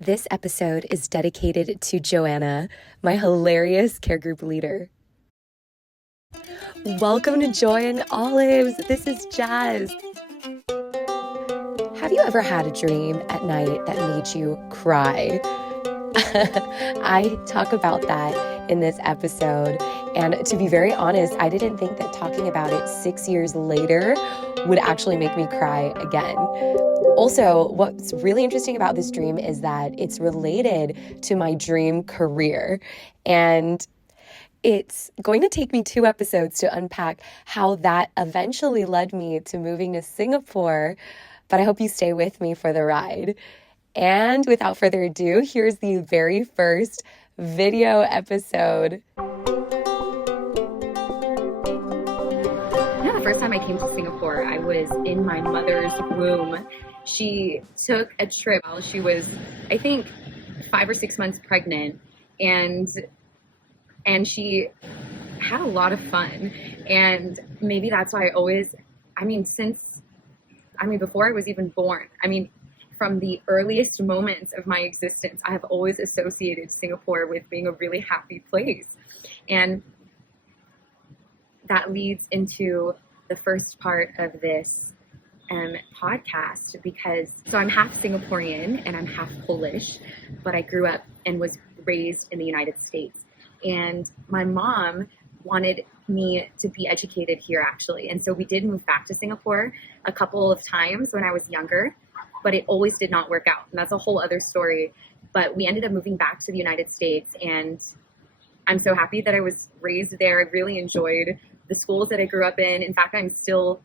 This episode is dedicated to Joanna, my hilarious care group leader. Welcome to Joy and Olives. This is Jazz. Have you ever had a dream at night that made you cry? I talk about that in this episode. And to be very honest, I didn't think that talking about it 6 years later would actually make me cry again. Also, what's really interesting about this dream is that it's related to my dream career. And it's going to take me 2 episodes to unpack how that eventually led me to moving to Singapore. But I hope you stay with me for the ride. And without further ado, here's the very first video episode. The first time I came to Singapore, I was in my mother's womb. She took a trip while she was, I think, 5 or 6 months pregnant, and she had a lot of fun. And maybe that's why before I was even born, from the earliest moments of my existence, I have always associated Singapore with being a really happy place. And that leads into the first part of this podcast, because I'm half Singaporean and I'm half Polish, but I grew up and was raised in the United States. And my mom wanted me to be educated here, actually. And so we did move back to Singapore a couple of times when I was younger, but it always did not work out. And that's a whole other story. But we ended up moving back to the United States, and I'm so happy that I was raised there. I really enjoyed the schools that I grew up in. In fact, I'm still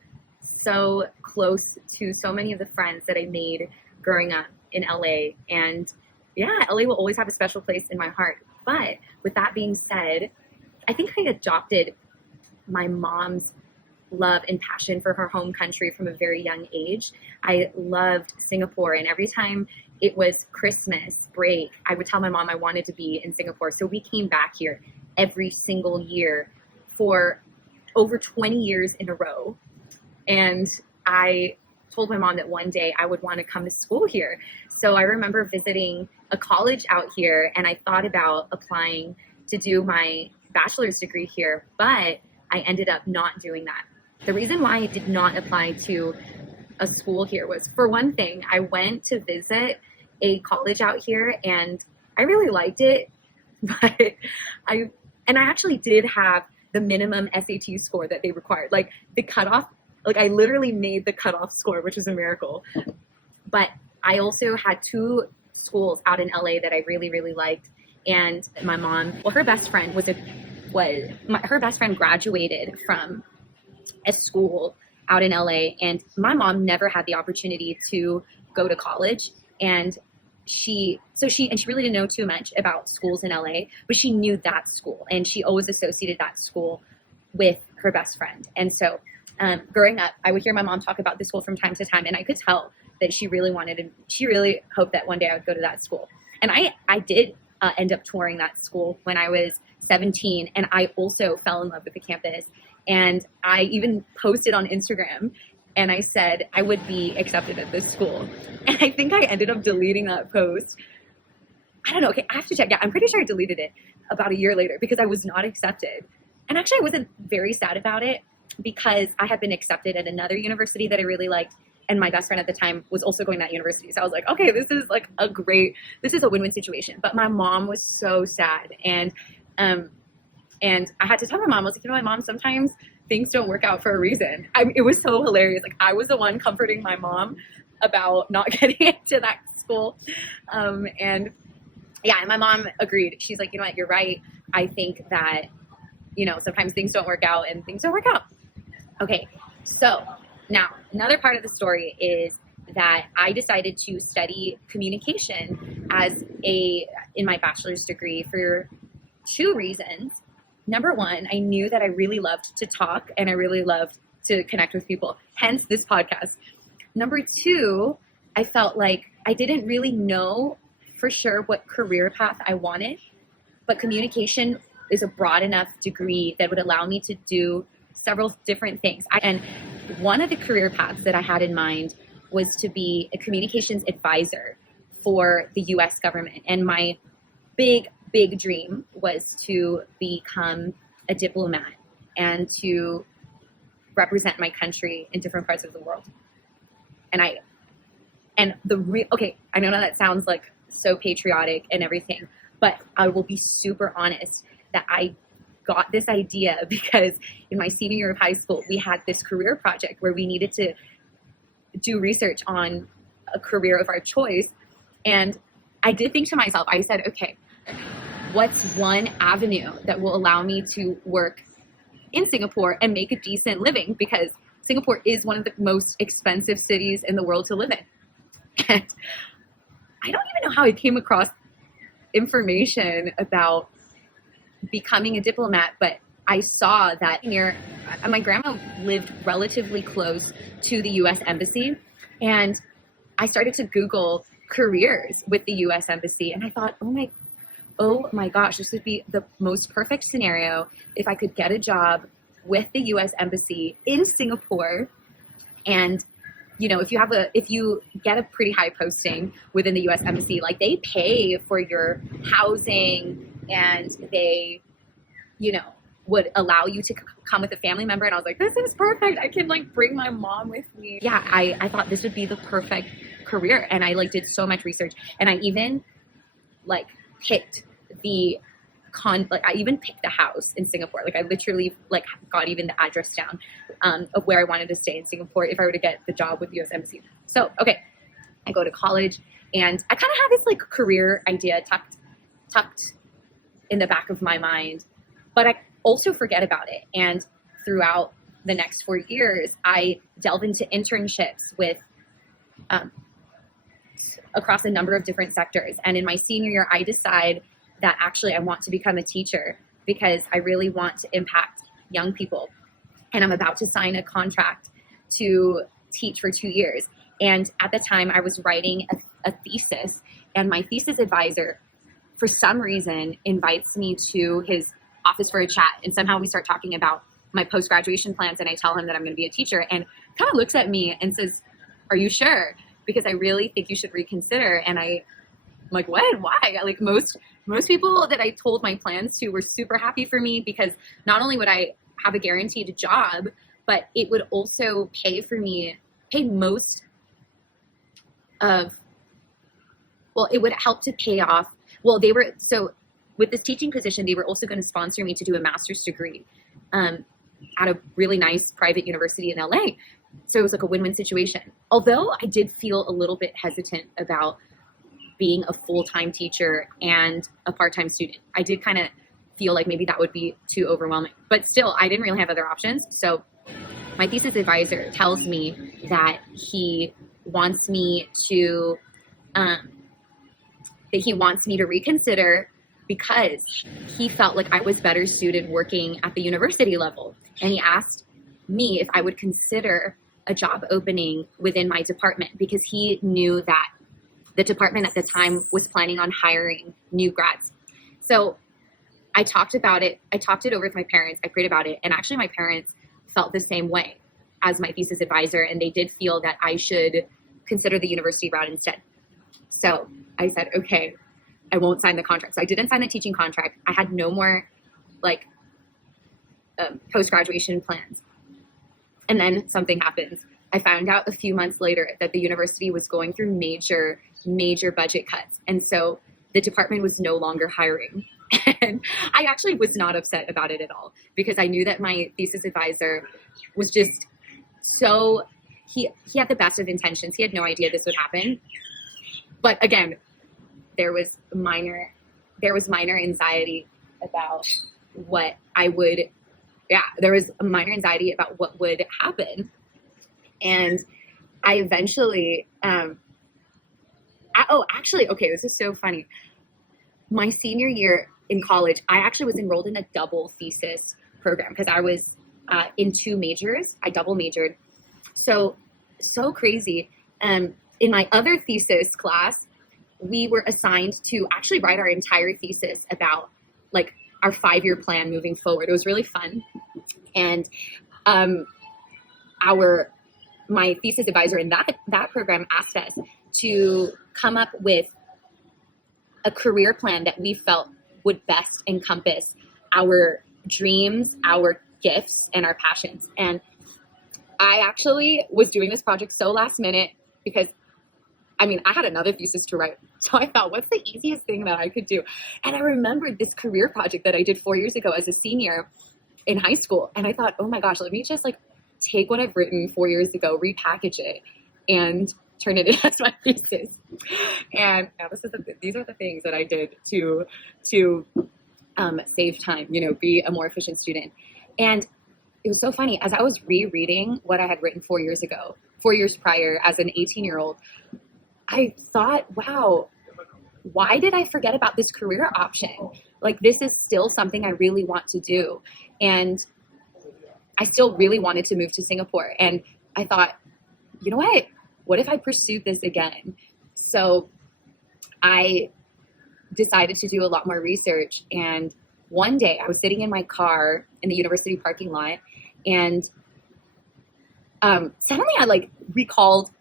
so close to so many of the friends that I made growing up in LA. And yeah, LA will always have a special place in my heart. But with that being said, I think I adopted my mom's love and passion for her home country from a very young age. I loved Singapore, and every time it was Christmas break, I would tell my mom I wanted to be in Singapore. So we came back here every single year for over 20 years in a row. And I told my mom that one day I would want to come to school here. So I remember visiting a college out here, and I thought about applying to do my bachelor's degree here, but I ended up not doing that. The reason why I did not apply to a school here was, for one thing, I went to visit a college out here and I really liked it, but I actually did have the minimum SAT score that they required. Like the cutoff, I literally made the cutoff score, which is a miracle. But I also had 2 schools out in LA that I really, really liked. And my mom, her best friend her best friend graduated from a school out in LA, and my mom never had the opportunity to go to college. And she really didn't know too much about schools in LA, but she knew that school, and she always associated that school with her best friend. And so growing up, I would hear my mom talk about this school from time to time, and I could tell that she really hoped that one day I would go to that school. And I did end up touring that school when I was 17, and I also fell in love with the campus. And I even posted on Instagram, and I said I would be accepted at this school. And I think I ended up deleting that post. I don't know. Okay, I have to check. Yeah, I'm pretty sure I deleted it about a year later because I was not accepted. And actually, I wasn't very sad about it because I had been accepted at another university that I really liked. And my best friend at the time was also going to that university. So I was like, okay, this is a win-win situation. But my mom was so sad. And I had to tell my mom, I was like, my mom, sometimes things don't work out for a reason. It was so hilarious. I was the one comforting my mom about not getting into that school. And my mom agreed. She's like, you know what, you're right. I think that, sometimes things don't work out and things don't work out. Okay, so now another part of the story is that I decided to study communication in my bachelor's degree for 2 reasons. Number one, I knew that I really loved to talk and I really loved to connect with people, hence this podcast. Number 2, I felt like I didn't really know for sure what career path I wanted, but communication is a broad enough degree that would allow me to do several different things. And one of the career paths that I had in mind was to be a communications advisor for the US government. And my big, big dream was to become a diplomat and to represent my country in different parts of the world. Okay, I know that sounds like so patriotic and everything, but I will be super honest that I got this idea because in my senior year of high school, we had this career project where we needed to do research on a career of our choice. And I did think to myself, I said, okay, what's one avenue that will allow me to work in Singapore and make a decent living? Because Singapore is one of the most expensive cities in the world to live in. And I don't even know how I came across information about becoming a diplomat, but I saw that my grandma lived relatively close to the U.S. Embassy, and I started to Google careers with the U.S. Embassy, and I thought, oh my gosh, this would be the most perfect scenario if I could get a job with the U.S. Embassy in Singapore. And if you get a pretty high posting within the U.S. Embassy, like they pay for your housing and they, would allow you to come with a family member. And I was like, this is perfect. I can bring my mom with me. Yeah, I thought this would be the perfect career. And I did so much research, and I even picked I even picked a house in Singapore. I literally got even the address down of where I wanted to stay in Singapore if I were to get the job with the U.S. Embassy. So, okay, I go to college, and I kind of had this career idea tucked in the back of my mind, but I also forget about it. And throughout the next 4 years, I delve into internships with across a number of different sectors. And in my senior year, I decide that actually I want to become a teacher because I really want to impact young people. And I'm about to sign a contract to teach for 2 years. And at the time I was writing a thesis, and my thesis advisor, for some reason, invites me to his office for a chat. And somehow we start talking about my post-graduation plans, and I tell him that I'm going to be a teacher, and kind of looks at me and says, "Are you sure? Because I really think you should reconsider." And I'm like, what? Why? Most people that I told my plans to were super happy for me because not only would I have a guaranteed job, but it would also pay most of, it would help to pay off. With this teaching position, they were also going to sponsor me to do a master's degree at a really nice private university in LA. So it was a win-win situation. Although I did feel a little bit hesitant about being a full-time teacher and a part-time student. I did kind of feel like maybe that would be too overwhelming, but still I didn't really have other options. So my thesis advisor tells me that he wants me to reconsider because he felt like I was better suited working at the university level. And he asked me if I would consider a job opening within my department because he knew that the department at the time was planning on hiring new grads. So I talked about it. I talked it over with my parents. I prayed about it. And actually my parents felt the same way as my thesis advisor. And they did feel that I should consider the university route instead. So I said, okay, I won't sign the contract. So I didn't sign the teaching contract. I had no more post-graduation plans. And then something happens. I found out a few months later that the university was going through major budget cuts. And so the department was no longer hiring. And I actually was not upset about it at all because I knew that my thesis advisor was just he had the best of intentions. He had no idea this would happen. But again, there was minor anxiety about what would happen. And I eventually, this is so funny. My senior year in college, I actually was enrolled in a double thesis program because I was in 2 majors. I double majored. So crazy. In my other thesis class, we were assigned to actually write our entire thesis about our 5-year plan moving forward. It was really fun. And my thesis advisor in that program asked us to come up with a career plan that we felt would best encompass our dreams, our gifts, and our passions. And I actually was doing this project so last minute because I had another thesis to write. So I thought, what's the easiest thing that I could do? And I remembered this career project that I did 4 years ago as a senior in high school. And I thought, oh my gosh, let me just take what I've written 4 years ago, repackage it, and turn it in as my thesis. And these are the things that I did to save time, be a more efficient student. And it was so funny. As I was rereading what I had written 4 years ago, 4 years prior as an 18-year-old, I thought, wow, why did I forget about this career option? This is still something I really want to do. And I still really wanted to move to Singapore. And I thought, you know what if I pursued this again? So I decided to do a lot more research. And one day I was sitting in my car in the university parking lot, and suddenly I recalled,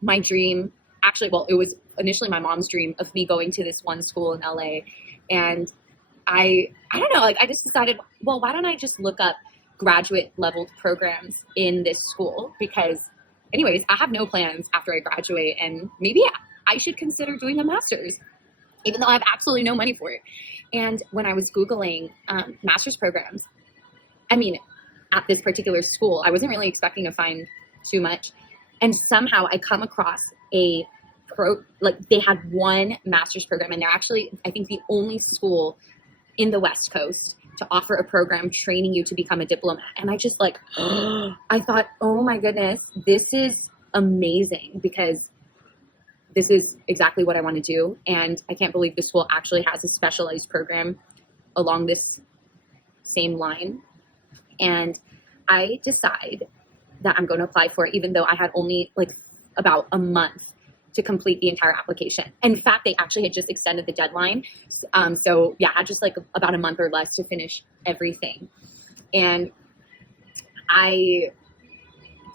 my dream. Actually, well, it was initially my mom's dream of me going to this one school in LA. And I don't know, I just decided, well, why don't I just look up graduate level programs in this school? Because anyways, I have no plans after I graduate, and maybe I should consider doing a master's, even though I have absolutely no money for it. And when I was Googling master's programs, at this particular school, I wasn't really expecting to find too much. And somehow I come across they had one master's program, and they're actually, I think, the only school in the West Coast to offer a program training you to become a diplomat. And I just I thought, oh my goodness, this is amazing, because this is exactly what I want to do. And I can't believe the school actually has a specialized program along this same line. And I decide that I'm going to apply for it, even though I had only about a month to complete the entire application. In fact, they actually had just extended the deadline. So yeah, I had just about a month or less to finish everything. And I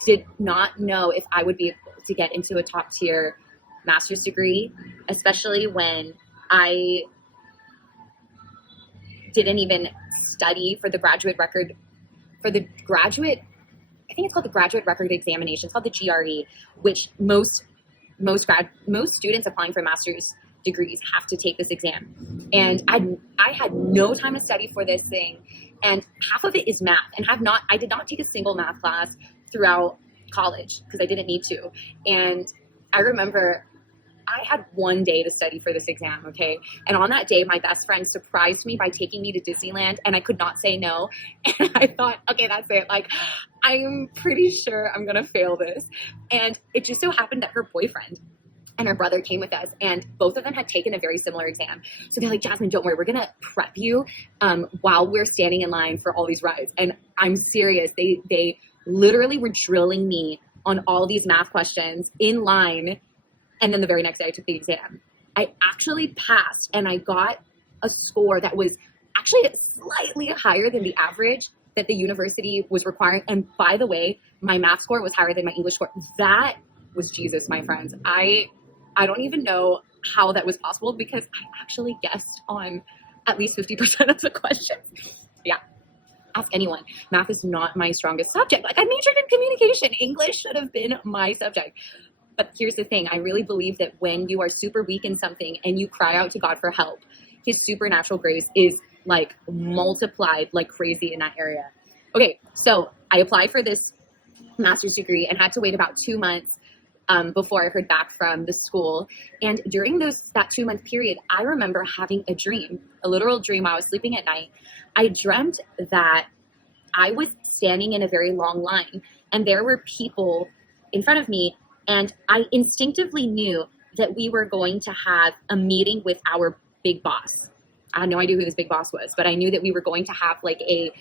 did not know if I would be able to get into a top tier master's degree, especially when I didn't even study for the graduate record, I think it's called the graduate record examination. It's called the GRE, which most students applying for master's degrees have to take this exam. And I had no time to study for this thing. And half of it is math, and I did not take a single math class throughout college because I didn't need to. And I remember I had one day to study for this exam, okay? And on that day, my best friend surprised me by taking me to Disneyland, and I could not say no. And I thought, okay, that's it. I'm pretty sure I'm gonna fail this. And it just so happened that her boyfriend and her brother came with us, and both of them had taken a very similar exam. So they're like, Jasmine, don't worry, we're gonna prep you while we're standing in line for all these rides. And I'm serious, they literally were drilling me on all these math questions in line. And then the very next day I took the exam. I actually passed, and I got a score that was actually slightly higher than the average that the university was requiring. And by the way, my math score was higher than my English score. That was Jesus, my friends. I don't even know how that was possible, because I actually guessed on at least 50% of the questions. Yeah. Ask anyone. Math is not my strongest subject. I majored in communication. English should have been my subject. But here's the thing. I really believe that when you are super weak in something and you cry out to God for help, his supernatural grace is multiplied like crazy in that area. Okay, so I applied for this master's degree and had to wait about 2 months before I heard back from the school. And during that 2-month period, I remember having a dream, a literal dream while I was sleeping at night. I dreamt that I was standing in a very long line, and there were people in front of me, and I instinctively knew that we were going to have a meeting with our big boss. I had no idea who this big boss was, but I knew that we were going to have an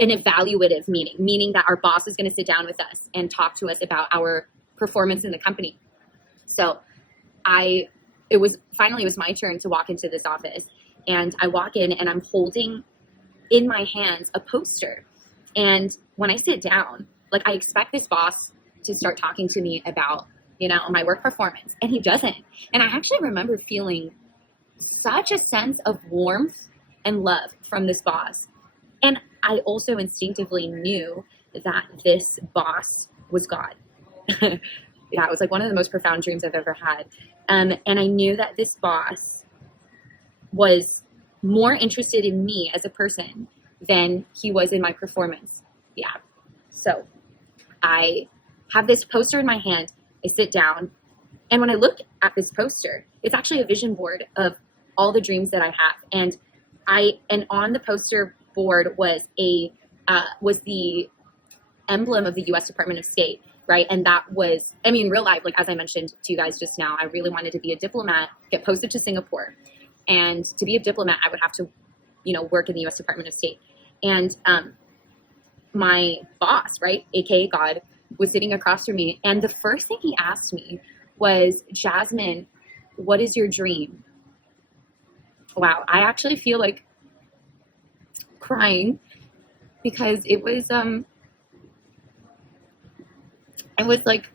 evaluative meeting, meaning that our boss is going to sit down with us and talk to us about our performance in the company. So it was my turn to walk into this office, and I walk in and I'm holding in my hands a poster. And when I sit down, I expect this boss to start talking to me about my work performance. And he doesn't. And I actually remember feeling such a sense of warmth and love from this boss. And I also instinctively knew that this boss was God. Yeah, it was like one of the most profound dreams I've ever had. And I knew that this boss was more interested in me as a person than he was in my performance. Yeah. So I have this poster in my hand. I sit down, and when I looked at this poster, it's actually a vision board of all the dreams that I have. And on the poster board was the emblem of the U.S. Department of State, right? And that was, in real life, like as I mentioned to you guys just now, I really wanted to be a diplomat, get posted to Singapore. And to be a diplomat, I would have to, work in the U.S. Department of State. And my boss, right, aka God, was sitting across from me. And the first thing he asked me was, Jasmine, what is your dream? Wow, I actually feel like crying because it was like,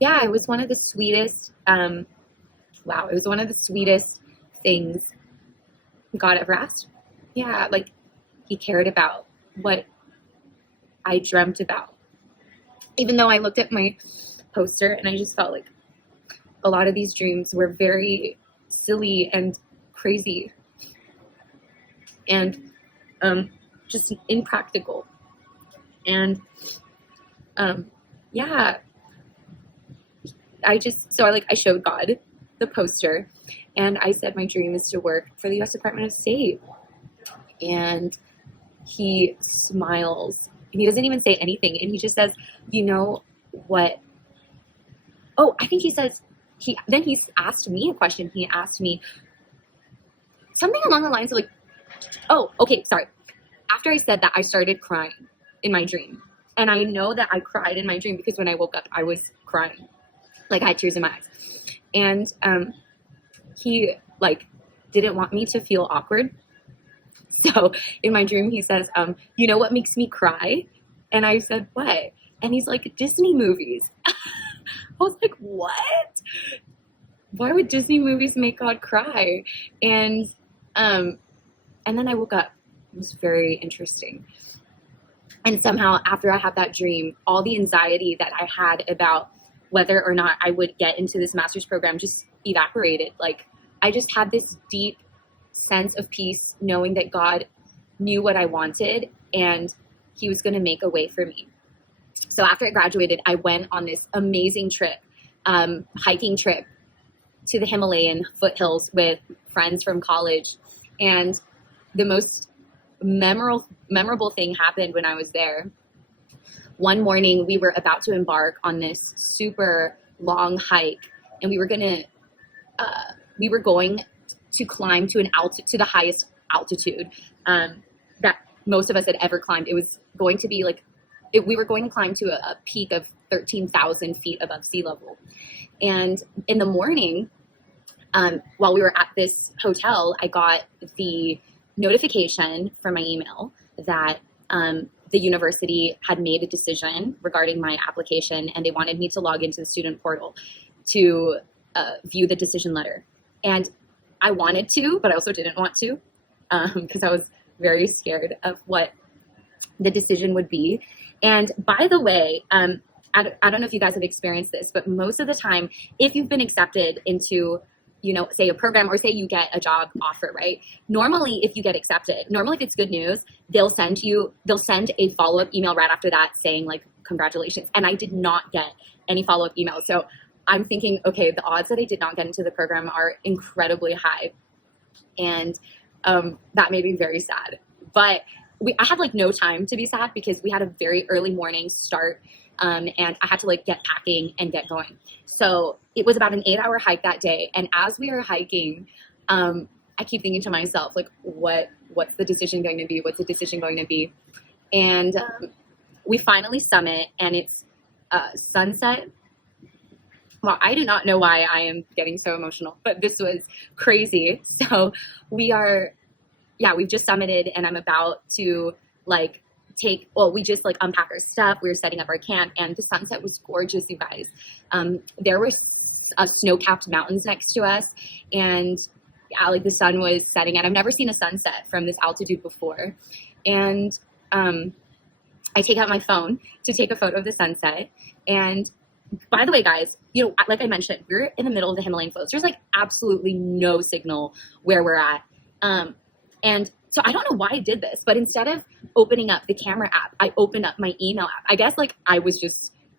yeah, it was one of the sweetest, it was one of the sweetest things God ever asked. Yeah, like he cared about what I dreamt about. Even though I looked at my poster and I just felt like a lot of these dreams were very silly and crazy and just impractical. And yeah, I showed God the poster and I said my dream is to work for the U.S. Department of State. And he smiles and he doesn't even say anything. And he just says, you know what? Oh, I think he says, he asked me a question. He asked me something along the lines of like, oh, okay, sorry. After I said that, I started crying in my dream. And I know that I cried in my dream because when I woke up, I was crying. Like I had tears in my eyes. And he didn't want me to feel awkward. So in my dream, he says, you know what makes me cry? And I said, what? And he's like, Disney movies. I was like, what? Why would Disney movies make God cry? And then I woke up. It was very interesting. And somehow after I had that dream, all the anxiety that I had about whether or not I would get into this master's program just evaporated. Like I just had this deep sense of peace knowing that God knew what I wanted and he was going to make a way for me. So after I graduated, I went on this amazing trip, hiking trip to the Himalayan foothills with friends from college. And the most memorable thing happened when I was there. One morning, we were about to embark on this super long hike, and we were going to climb to the highest altitude that most of us had ever climbed. It was going to be we were going to climb to a peak of 13,000 feet above sea level. And in the morning, while we were at this hotel, I got the notification from my email that the university had made a decision regarding my application, and they wanted me to log into the student portal to view the decision letter. And I wanted to, but I also didn't want to because I was very scared of what the decision would be. And by the way, I don't know if you guys have experienced this, but most of the time, if you've been accepted into, say a program or say you get a job offer, right? Normally, if you get accepted, if it's good news, they'll send a follow-up email right after that saying congratulations. And I did not get any follow-up email. So I'm thinking, okay, the odds that I did not get into the program are incredibly high. And that made me very sad. But I had no time to be sad because we had a very early morning start. And I had to get packing and get going. So it was about an 8-hour hike that day. And as we were hiking, I keep thinking to myself, what's the decision going to be? What's the decision going to be? And we finally summit, and it's sunset. Well, I do not know why I am getting so emotional, but this was crazy. So we are, yeah, we've just summited, and I'm about to like we just like unpack our stuff. We were setting up our camp, and the sunset was gorgeous, you guys. There were snow-capped mountains next to us, and yeah, like the sun was setting, and I've never seen a sunset from this altitude before. And I take out my phone to take a photo of the sunset. And by the way, guys, you know, like I mentioned, we're in the middle of the Himalayan slopes. There's like absolutely no signal where we're at. And so I don't know why I did this, but instead of opening up the camera app, I opened up my email app. I guess like I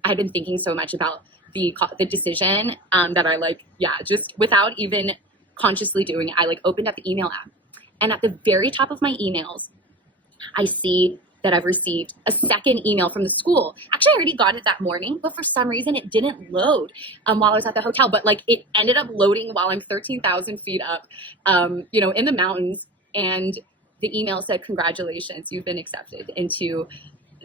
had been thinking so much about the decision that I like, yeah, just without even consciously doing it, I like opened up the email app. And at the very top of my emails, I see that I've received a second email from the school. Actually, I already got it that morning, but for some reason it didn't load while I was at the hotel. But like it ended up loading while I'm 13,000 feet up, you know, in the mountains. And the email said, "Congratulations, you've been accepted into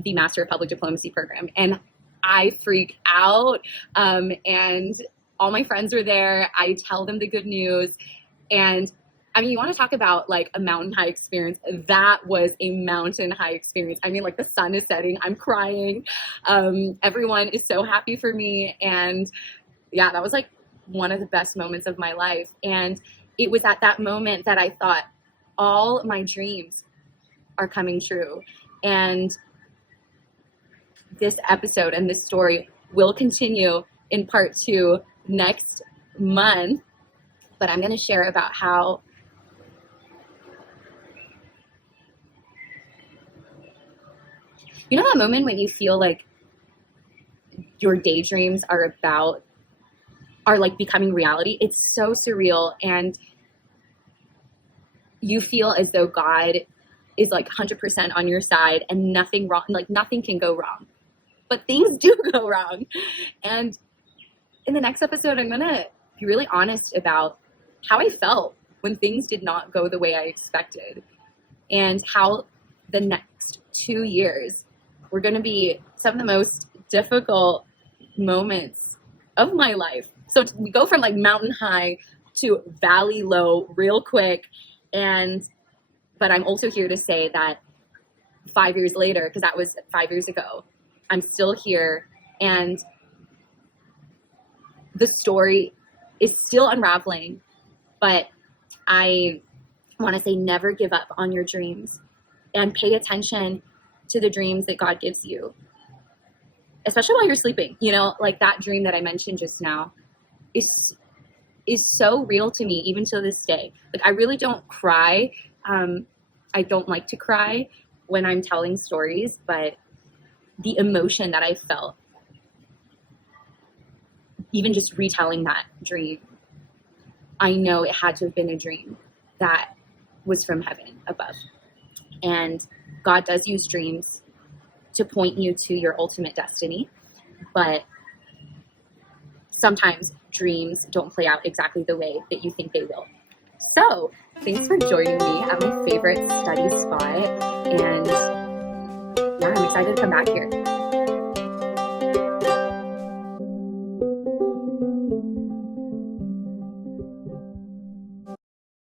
the Master of Public Diplomacy program." And I freak out. And all my friends are there. I tell them the good news. And I mean, you want to talk about like a mountain high experience. That was a mountain high experience. I mean, like the sun is setting, I'm crying. Everyone is so happy for me. And yeah, that was like one of the best moments of my life. And it was at that moment that I thought, all my dreams are coming true. And this episode and this story will continue in part 2 next month. But I'm going to share about how you know that moment when you feel like your daydreams are like becoming reality? It's so surreal, and you feel as though God is like 100% on your side and nothing wrong, like nothing can go wrong. But things do go wrong. And in the next episode, I'm going to be really honest about how I felt when things did not go the way I expected, and how the next 2 years were going to be some of the most difficult moments of my life. So we go from like mountain high to valley low real quick. But I'm also here to say that 5 years later, because that was 5 years ago, I'm still here, and the story is still unraveling. But I want to say, never give up on your dreams, and pay attention to the dreams that God gives you, especially while you're sleeping. You know, like that dream that I mentioned just now is so real to me, even to this day. Like, I really don't cry. I don't like to cry when I'm telling stories, but the emotion that I felt, even just retelling that dream, I know it had to have been a dream that was from heaven above. And God does use dreams to point you to your ultimate destiny, but sometimes dreams don't play out exactly the way that you think they will. So, thanks for joining me at my favorite study spot, and yeah, I'm excited to come back here.